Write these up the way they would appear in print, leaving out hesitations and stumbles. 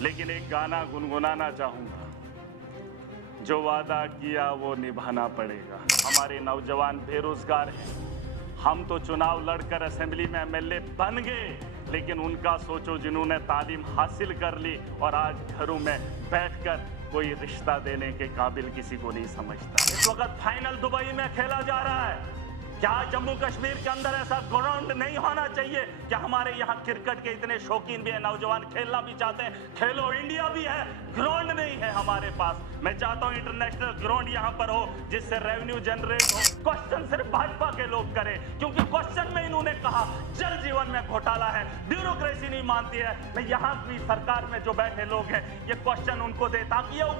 लेकिन एक गाना गुनगुनाना चाहूंगा। जो वादा किया वो निभाना पड़ेगा। हमारे नौजवान बेरोजगार हैं। हम तो चुनाव लड़कर असेंबली में एमएलए बन गए, लेकिन उनका सोचो जिन्होंने तालीम हासिल कर ली और आज घरों में बैठकर कोई रिश्ता देने के काबिल किसी को नहीं समझता। इस वक्त फाइनल दुबई में खेला जा रहा है। क्या जम्मू कश्मीर के अंदर ऐसा ग्राउंड नहीं होना चाहिए? क्या हमारे यहाँ क्रिकेट के इतने शौकीन भी हैं, नौजवान खेलना भी चाहते हैं, खेलो इंडिया भी है, ग्राउंड नहीं है हमारे पास। मैं चाहता हूँ इंटरनेशनल ग्राउंड यहाँ पर हो जिससे रेवेन्यू जनरेट हो। क्वेश्चन सिर्फ भाजपा के लोग करें, क्योंकि क्वेश्चन में इन्होंने कहा जल जीवन में घोटाला है, ब्यूरोक्रेसी नहीं मानती है। मैं यहाँ की सरकार में जो बैठे लोग हैं ये क्वेश्चन उनको दे ताकि ये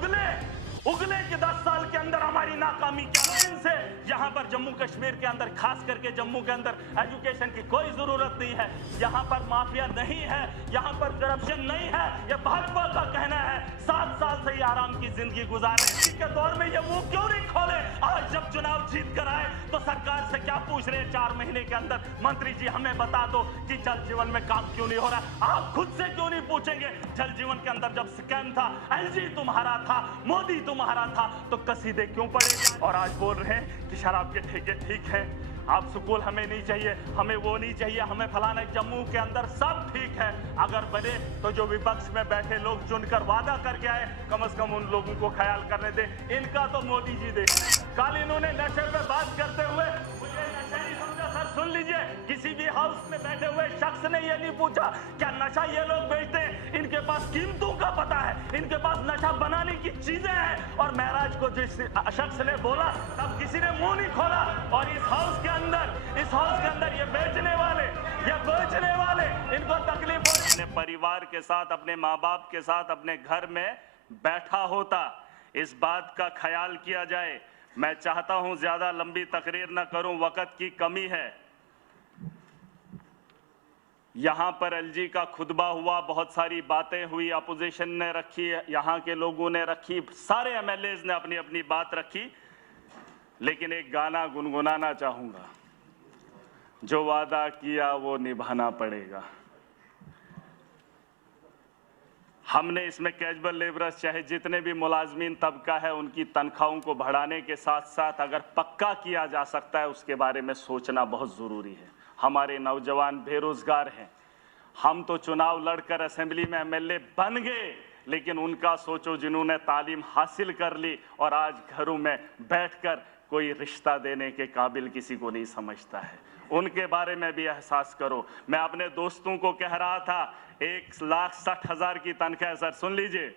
उगले कि 10 साल के अंदर हमारी नाकामी क्या है। इनसे यहाँ पर जम्मू कश्मीर के अंदर, खास करके जम्मू के अंदर एजुकेशन की कोई जरूरत नहीं है। यहाँ पर माफिया नहीं है, यहाँ पर करप्शन नहीं है। ये भाजपा का कहना है। 7 साल से ये आराम की जिंदगी गुजारे के दौर में ये मुंह क्यों नहीं खोले? आज जब चुनाव जीत कर आए तो सरकार से क्या पूछ रहे हैं 4 महीने के अंदर? मंत्री जी हमें बता दो कि जल जीवन में काम क्यों नहीं हो रहा। आप खुद से क्यों नहीं पूछेंगे? जल जीवन के अंदर जब स्कैम था, एलजी तुम्हारा था, मोदी तुम्हारा था, तो कसीदे क्यों पड़े? और आज बोल रहे हैं कि शराब के ठेके ठीक है, आप स्कूल हमें नहीं चाहिए, हमें वो नहीं चाहिए, हमें फलाना। जम्मू के अंदर सब ठीक है। अगर बने तो जो विपक्ष में बैठे लोग चुनकर वादा करके आए, कम से कम उन लोगों को ख्याल करने दे। इनका तो मोदी जी दे। कल इन्होंने नशे पे बात करते हुए मुझे नशा नहीं समझा। सर सुन लीजिए, किसी भी हाउस में बैठे हुए शख्स ने ये नहीं पूछा क्या नशा ये लोग बेचते हैं। इनके पास कीमतों का पता है, इनके पास नशा बनाने की चीजें हैं। और महराज को जिस शख्स ने बोला तब किसी ने मुंह नहीं खोला। और इस हाउस के अंदर ये बेचने वाले इनको तकलीफ हो रही है। अपने परिवार के साथ, अपने माँ बाप के साथ अपने घर में बैठा होता। इस बात का ख्याल किया जाए। मैं चाहता हूं ज्यादा लंबी तकरीर न करूं, वक्त की कमी है। यहां पर एलजी का खुतबा हुआ, बहुत सारी बातें हुई, अपोजिशन ने रखी, यहां के लोगों ने रखी, सारे एमएलएज ने अपनी अपनी बात रखी। लेकिन एक गाना गुनगुनाना चाहूंगा। जो वादा किया वो निभाना पड़ेगा। हमने इसमें कैजुअल लेबरर्स, चाहे जितने भी मुलाजमीन तबका है, उनकी तनख्वाहों को बढ़ाने के साथ साथ अगर पक्का किया जा सकता है उसके बारे में सोचना बहुत ज़रूरी है। हमारे नौजवान बेरोजगार हैं। हम तो चुनाव लड़कर असेंबली में एमएलए बन गए, लेकिन उनका सोचो जिन्होंने तालीम हासिल कर ली और आज घरों में बैठकर कोई रिश्ता देने के काबिल किसी को नहीं समझता है। उनके बारे में भी एहसास करो। मैं अपने दोस्तों को कह रहा था 1,60,000 की तनख्वाह, सर सुन लीजिए,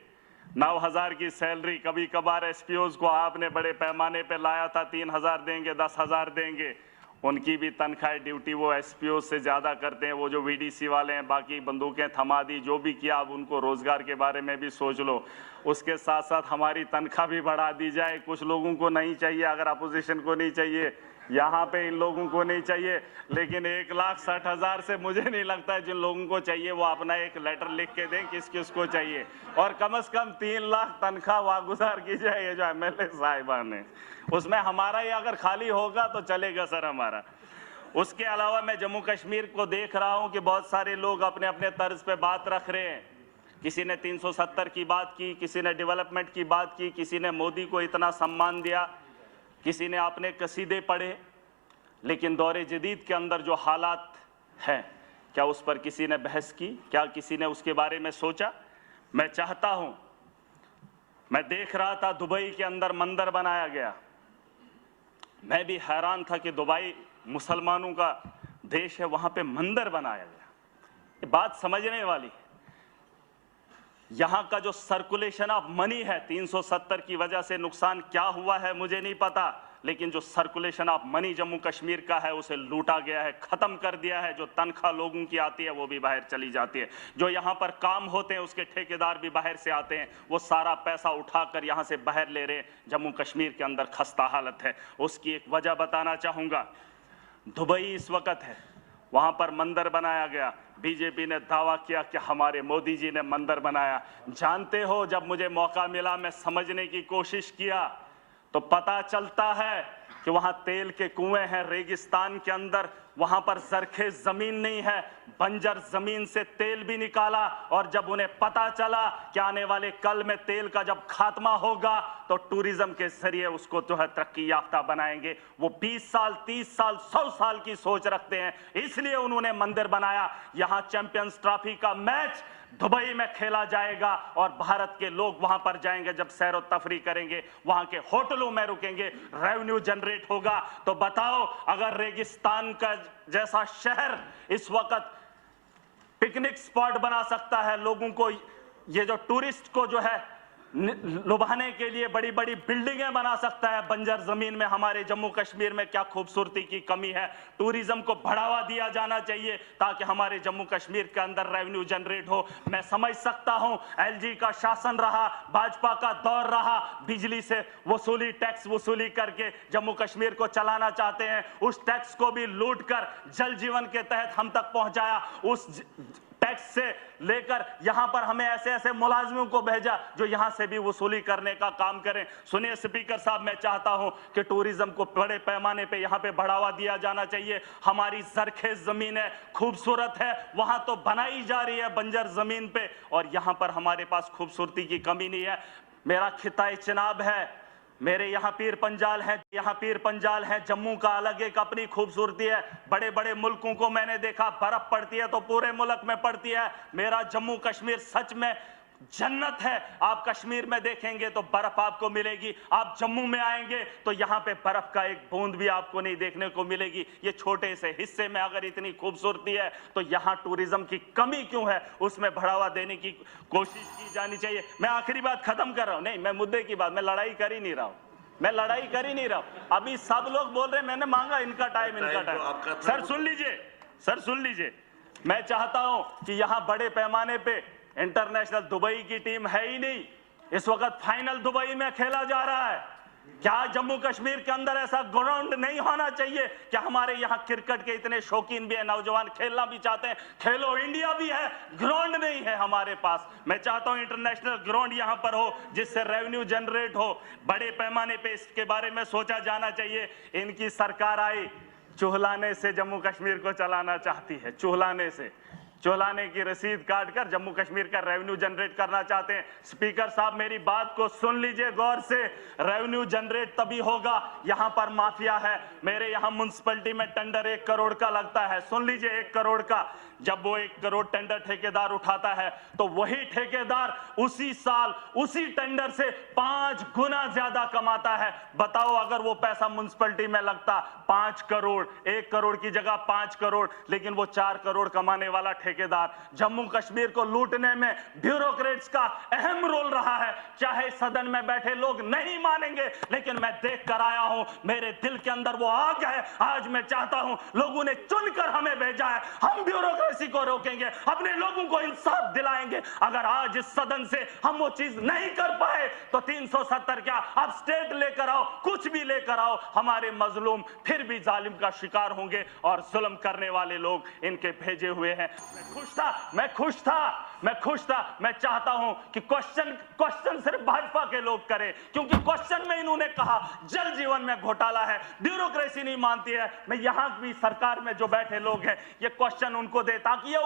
9,000 की सैलरी। कभी कभार एसपीओज को आपने बड़े पैमाने पे लाया था, 3,000 देंगे, 10,000 देंगे। उनकी भी तनख्वाह ड्यूटी वो एसपीओ से ज़्यादा करते हैं। वो जो वीडीसी वाले हैं, बाकी बंदूकें थमा दी, जो भी किया, अब उनको रोज़गार के बारे में भी सोच लो। उसके साथ साथ हमारी तनख्वाह भी बढ़ा दी जाए। कुछ लोगों को नहीं चाहिए, अगर अपोजिशन को नहीं चाहिए, यहाँ पे इन लोगों को नहीं चाहिए, लेकिन 1,60,000 से मुझे नहीं लगता है जिन लोगों को चाहिए वो अपना एक लेटर लिख के दें किस किस को चाहिए। और कम से कम 3 लाख तनख्वाह वागुजार की जाए। ये जो एमएलए साहिबान है उसमें हमारा ही अगर खाली होगा तो चलेगा सर हमारा। उसके अलावा मैं जम्मू कश्मीर को देख रहा हूँ कि बहुत सारे लोग अपने अपने तर्ज पे बात रख रहे हैं। किसी ने 370 की बात की, किसी ने डेवलपमेंट की बात की, किसी ने मोदी को इतना सम्मान दिया, किसी ने अपने कसीदे पढ़े। लेकिन दौरे जदीद के अंदर जो हालात हैं, क्या उस पर किसी ने बहस की? क्या किसी ने उसके बारे में सोचा? मैं चाहता हूं, मैं देख रहा था दुबई के अंदर मंदिर बनाया गया। मैं भी हैरान था कि दुबई मुसलमानों का देश है, वहां पे मंदिर बनाया गया। ये बात समझने वाली। यहां का जो सर्कुलेशन ऑफ मनी है, 370 की वजह से नुकसान क्या हुआ है मुझे नहीं पता, लेकिन जो circulation of money Jammu Kashmir का है उसे लूटा गया है, खत्म कर दिया है। जो तनख्वाह लोगों की आती है वो भी बाहर चली जाती है। जो यहाँ पर काम होते हैं उसके ठेकेदार भी बाहर से आते हैं, वो सारा पैसा उठाकर यहाँ से बाहर ले रहे हैं। जम्मू कश्मीर के अंदर खस्ता हालत है। उसकी एक वजह बताना चाहूँगा। दुबई इस वक्त है, वहाँ पर मंदिर बनाया गया। बीजेपी ने दावा किया कि हमारे मोदी जी ने मंदिर बनाया। जानते हो, जब मुझे मौका मिला मैं समझने की कोशिश किया तो पता चलता है कि वहाँ तेल के कुएं हैं रेगिस्तान के अंदर। वहां पर सरखेज जमीन नहीं है, बंजर जमीन से तेल भी निकाला। और जब उन्हें पता चला कि आने वाले कल में तेल का जब खात्मा होगा तो टूरिज्म के जरिए उसको जो है तरक्की याफ्ता बनाएंगे, वो 20 साल 30 साल 100 साल की सोच रखते हैं, इसलिए उन्होंने मंदिर बनाया। यहां चैंपियंस ट्रॉफी का मैच दुबई में खेला जाएगा और भारत के लोग वहां पर जाएंगे, जब सैर और तफरी करेंगे, वहां के होटलों में रुकेंगे, रेवेन्यू जनरेट होगा। तो बताओ, अगर रेगिस्तान का जैसा शहर इस वक्त पिकनिक स्पॉट बना सकता है, लोगों को, ये जो टूरिस्ट को जो है लुभाने के लिए बड़ी बड़ी बिल्डिंगें बना सकता है बंजर जमीन में, हमारे जम्मू कश्मीर में क्या खूबसूरती की कमी है। टूरिज्म को बढ़ावा दिया जाना चाहिए ताकि हमारे जम्मू कश्मीर के अंदर रेवेन्यू जनरेट हो। मैं समझ सकता हूं, एलजी का शासन रहा, भाजपा का दौर रहा, बिजली से वसूली, टैक्स वसूली करके जम्मू कश्मीर को चलाना चाहते हैं। उस टैक्स को भी लूट कर जल जीवन के तहत हम तक पहुंचाया। उस टैक्स से लेकर यहां पर हमें ऐसे ऐसे मुलाजिमों को भेजा जो यहां से भी वसूली करने का काम करें। सुनिए स्पीकर साहब, मैं चाहता हूं कि टूरिज्म को बड़े पैमाने पे यहां पे बढ़ावा दिया जाना चाहिए। हमारी जरखेज जमीन है, खूबसूरत है, वहां तो बनाई जा रही है बंजर जमीन पे, और यहां पर हमारे पास खूबसूरती की कमी नहीं है। मेरा खिताए चिनाब है, मेरे यहाँ पीर पंजाल है, यहाँ पीर पंजाल है, जम्मू का अलग एक अपनी खूबसूरती है। बड़े बड़े मुल्कों को मैंने देखा, बर्फ पड़ती है तो पूरे मुल्क में पड़ती है। मेरा जम्मू कश्मीर सच में जन्नत है। आप कश्मीर में देखेंगे तो बर्फ आपको मिलेगी, आप जम्मू में आएंगे तो यहाँ पे बर्फ का एक बूंद भी आपको नहीं देखने को मिलेगी। ये छोटे से हिस्से में अगर इतनी खूबसूरती है तो यहाँ टूरिज्म की कमी क्यों है, उसमें बढ़ावा देने की कोशिश की जानी चाहिए। मैं आखिरी बात खत्म कर रहा हूँ, नहीं मैं मुद्दे की बात, मैं लड़ाई कर ही नहीं रहा हूँ, मैं लड़ाई कर ही नहीं रहा हूँ। अभी सब लोग बोल रहे हैं मैंने मांगा इनका टाइम, इनका टाइम। सर सुन लीजिए, सर सुन लीजिए, मैं चाहता हूं कि यहाँ बड़े पैमाने पे इंटरनेशनल, दुबई की टीम है ही नहीं, इस वक्त फाइनल दुबई में खेला जा रहा है। क्या जम्मू कश्मीर के अंदर ऐसा ग्राउंड नहीं होना चाहिए? क्या हमारे यहाँ क्रिकेट के इतने शौकीन भी हैं, नौजवान खेलना भी चाहते हैं, खेलो इंडिया भी है, ग्राउंड नहीं है हमारे पास। मैं चाहता हूं इंटरनेशनल ग्राउंड यहाँ पर हो जिससे रेवेन्यू जनरेट हो, बड़े पैमाने पे इसके बारे में सोचा जाना चाहिए। इनकी सरकार आई, चुहलाने से जम्मू कश्मीर को चलाना चाहती है, चुहलाने की रसीद काटकर जम्मू कश्मीर का रेवेन्यू जनरेट करना चाहते हैं। स्पीकर साहब मेरी बात को सुन लीजिए गौर से, रेवेन्यू जनरेट तभी होगा, यहाँ पर माफिया है। मेरे यहाँ म्युनिसिपैलिटी में टेंडर 1 करोड़ का लगता है, सुन लीजिए 1 करोड़ का। जब वो 1 करोड़ टेंडर ठेकेदार उठाता है तो वही ठेकेदार उसी साल उसी टेंडर से 5 गुना ज्यादा कमाता है। बताओ अगर वो पैसा म्युनिसिपैलिटी में लगता 5 करोड़, 1 करोड़ की जगह 5 करोड़, लेकिन वो 4 करोड़ कमाने वाला ठेकेदार। जम्मू कश्मीर को लूटने में ब्यूरोक्रेट्स का अहम रोल रहा है, चाहे सदन में बैठे लोग नहीं मानेंगे, लेकिन मैं देख कर आया हूं, मेरे दिल के अंदर वो आग है। आज मैं चाहता हूं, लोगों ने चुनकर हमें भेजा है, हम ब्यूरोक्रेसी को रोकेंगे, अपने लोगों को इंसाफ दिलाएंगे। अगर आज इस सदन से हम वो चीज नहीं कर पाए तो 370 क्या, अब स्टेट लेकर आओ, कुछ भी लेकर आओ, हमारे मजलूम फिर भी जालिम का शिकार होंगे और जुल्म करने वाले लोग इनके भेजे हुए हैं। मैं खुश था। मैं चाहता हूं कि क्वेश्चन सिर्फ भाजपा के लोग करें, क्योंकि क्वेश्चन में इन्होंने कहा जल जीवन में घोटाला है, ब्यूरोक्रेसी नहीं मानती है। मैं यहां भी सरकार में जो बैठे लोग हैं ये क्वेश्चन उनको दे ताकि ये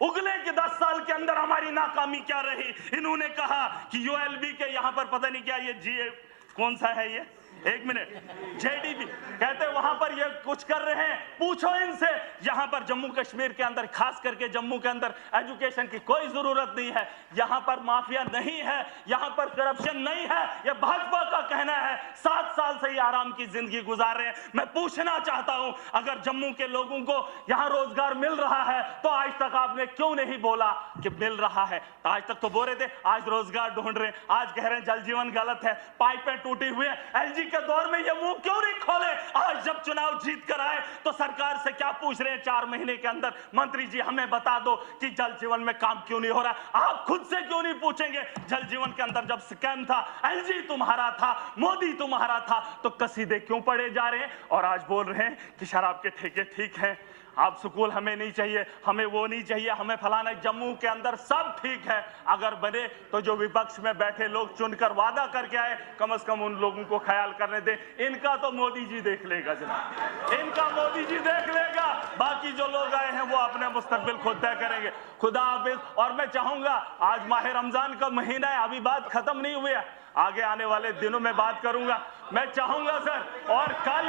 उगले कि 10 साल के अंदर हमारी नाकामी क्या रही। इन्होंने कहा कि यूएलबी के यहां पर पता नहीं क्या, ये जीए कौन सा है, ये 1 मिनट, जेडीबी कहते वहां पर ये कुछ कर रहे हैं, पूछो इनसे। यहां पर जम्मू कश्मीर के अंदर, खास करके जम्मू के अंदर एजुकेशन की कोई जरूरत नहीं है, यहां पर माफिया नहीं है, यहां पर करप्शन नहीं है, यह भाजपा का कहना है। 7 साल से ये आराम की जिंदगी गुजार रहे हैं। मैं पूछना चाहता हूं, अगर जम्मू के लोगों को यहां रोजगार मिल रहा है तो आज तक आपने क्यों नहीं बोला कि मिल रहा है? आज तक तो बोल रहे थे, आज रोजगार ढूंढ रहे हैं, आज कह रहे हैं जल जीवन गलत है, पाइपें टूटी हुई है। एलजी के दौर में ये मुंह क्यों नहीं खोले? आज जब चुनाव जीत कर आए तो सरकार से क्या पूछ रहे हैं 4 महीने के अंदर, मंत्री जी हमें बता दो कि जल जीवन में काम क्यों नहीं हो रहा। आप खुद से क्यों नहीं पूछेंगे? जल जीवन के अंदर जब स्कैम था, एलजी तुम्हारा था, मोदी तुम्हारा था, तो कसीदे क्यों पड़े जा रहे हैं? और आज बोल रहे हैं कि शराब के ठेके ठीक हैं। आप स्कूल हमें नहीं चाहिए, हमें वो नहीं चाहिए, हमें फलाना। जम्मू के अंदर सब ठीक है, अगर बने तो जो विपक्ष में बैठे लोग चुनकर वादा करके आए, कम से कम उन लोगों को ख्याल करने दें। इनका तो मोदी जी देख लेगा जनाब, इनका मोदी जी देख लेगा। बाकी जो लोग आए हैं वो अपने मुस्तकबिल खुद तय करेंगे। खुदा हाफिज। और मैं चाहूंगा, आज माह रमजान का महीना है, अभी बात खत्म नहीं हुई है, आगे आने वाले दिनों में बात करूंगा। मैं चाहूंगा सर, और कल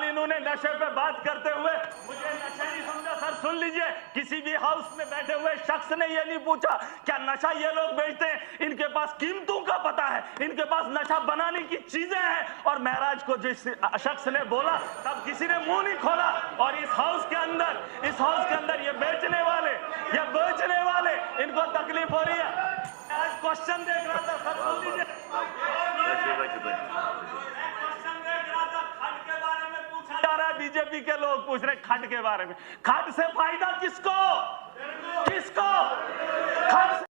इन्होंने नशे पे बात करते हुए मुझे नशा नहीं समझा। सर सुन लीजिए, किसी भी हाउस में बैठे हुए शख्स ने ये नहीं पूछा क्या नशा ये लोग बेचते हैं, इनके पास कीमतों का पता है, इनके पास नशा बनाने की चीजें हैं। और महराज को जिस शख्स ने बोला तब किसी ने मुंह नहीं खोला। और इस हाउस के अंदर ये बेचने वाले इनको तकलीफ हो रही है। आज क्वेश्चन देख रहा था, सर सुन लीजिए, खट के बारे में पूछा जा रहा है, बीजेपी के लोग पूछ रहे खट के बारे में। खट से फायदा किसको? खट